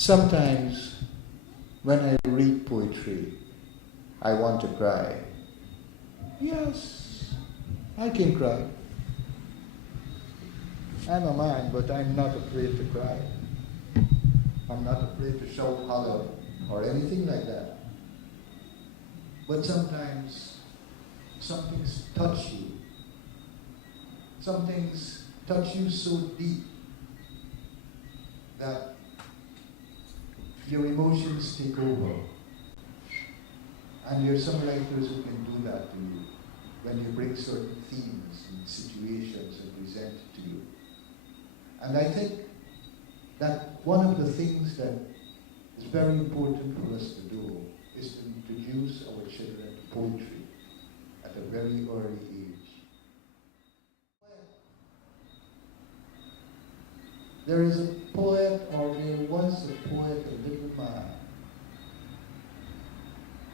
Sometimes when I read poetry, I want to cry. Yes, I can cry. I'm a man, but I'm not afraid to cry. I'm not afraid to shout holler or anything like that. But sometimes some things touch you. Some things touch you so deep that your emotions take over. And there are some writers who can do that to you when you bring certain themes and situations and present it to you. And I think that one of the things that is very important for us to do is to introduce our children to poetry at a very early age. There is a poet, or there was a poet, a little man,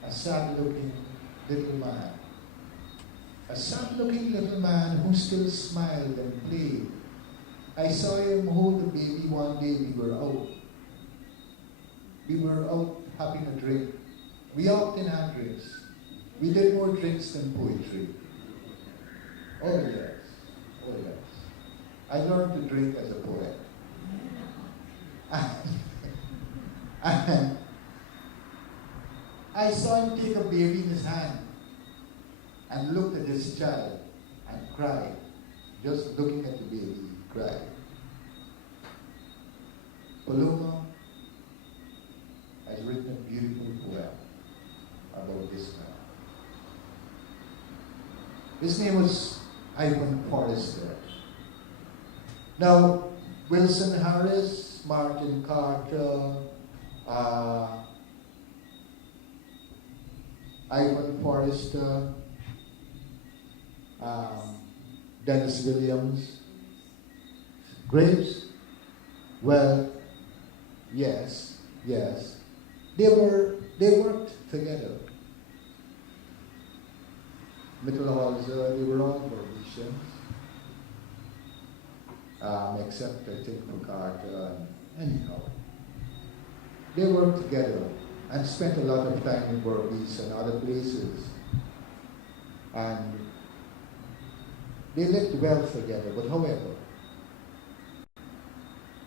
a sad-looking little man. A sad-looking little man who still smiled and played. I saw him hold the baby one day. We were out. We were out having a drink. We often had drinks. We did more drinks than poetry. Oh yes, oh yes. I learned to drink as a poet. And I saw him take a baby in his hand and looked at his child and cried. Just looking at the baby, he cried. Paloma has written a beautiful poem about this man. His name was Forrestor. Now, Wilson Harris, Martin Carter, Forrestor, Denis Williams, Greaves. Well, yes. They worked together. Mittelhauser, they were all Burmesians. Except I think for Carter. Anyhow, they worked together and spent a lot of time in Burmese and other places. And they lived well together, but however,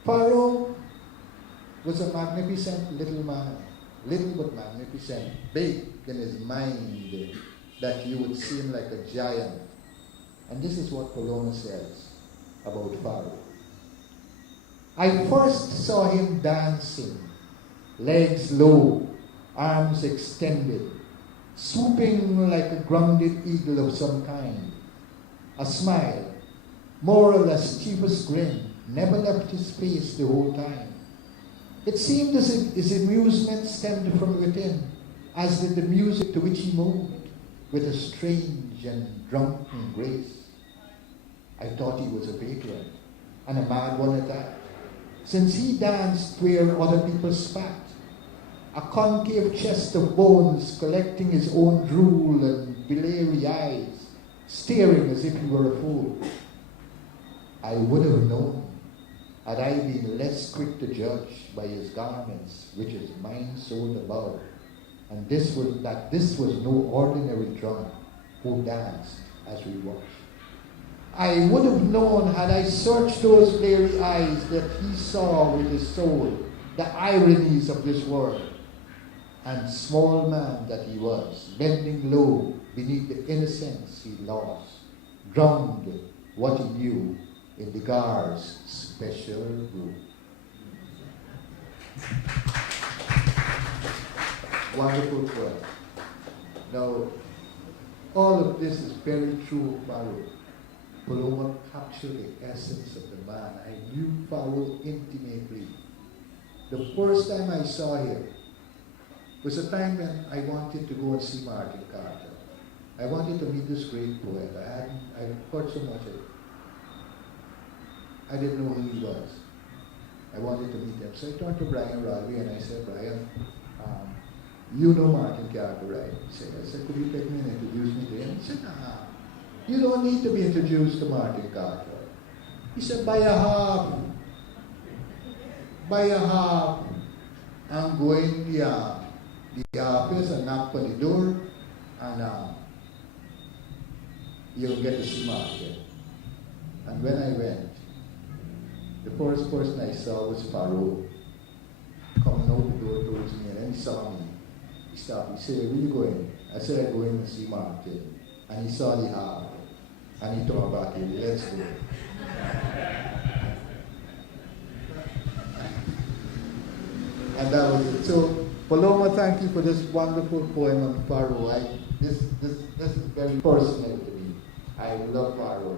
Faro was a magnificent little man, little but magnificent, big in his mind that you would see him like a giant. And this is what Paloma says about Faro. I first saw him dancing, legs low, arms extended, swooping like a grounded eagle of some kind. A smile, more or less chiefest grin, never left his face the whole time. It seemed as if his amusement stemmed from within, as did the music to which he moved, with a strange and drunken grace. I thought he was a vagrant, and a mad one at that, since he danced where other people spat, a concave chest of bones collecting his own drool and biliary eyes, staring as if he were a fool. I would have known had I been less quick to judge by his garments, which his mind soared above, and this was no ordinary drunk who danced as we watched. I would have known had I searched those bleary eyes that he saw with his soul the ironies of this world. And small man that he was, bending low beneath the innocence he lost, drowned what he knew in the guard's special room. Wonderful poem. Now, all of this is very true of Faro. Paloma captured the essence of the man. I knew Faro intimately. The first time I saw him was a time when I wanted to go and see Martin Carter. I wanted to meet this great poet. I heard so much of it. I didn't know who he was. I wanted to meet him. So I turned to Brian Rodley and I said, Brian, you know Martin Carter, right? I said, could you take me and introduce me to him? He said, you don't need to be introduced to Martin Carter. He said, by a half. and go in the office and knock on the door, and you'll get to see market. And when I went, the first person I saw was Faro coming out the door towards me, and then he saw me. He stopped. He said, "Where you going?" I said, "I go in and see market." And he saw the heart, and he thought about it. Let's go. And that was it. So, Paloma, thank you for this wonderful poem on Faro. This is very personal to me. I love Faro.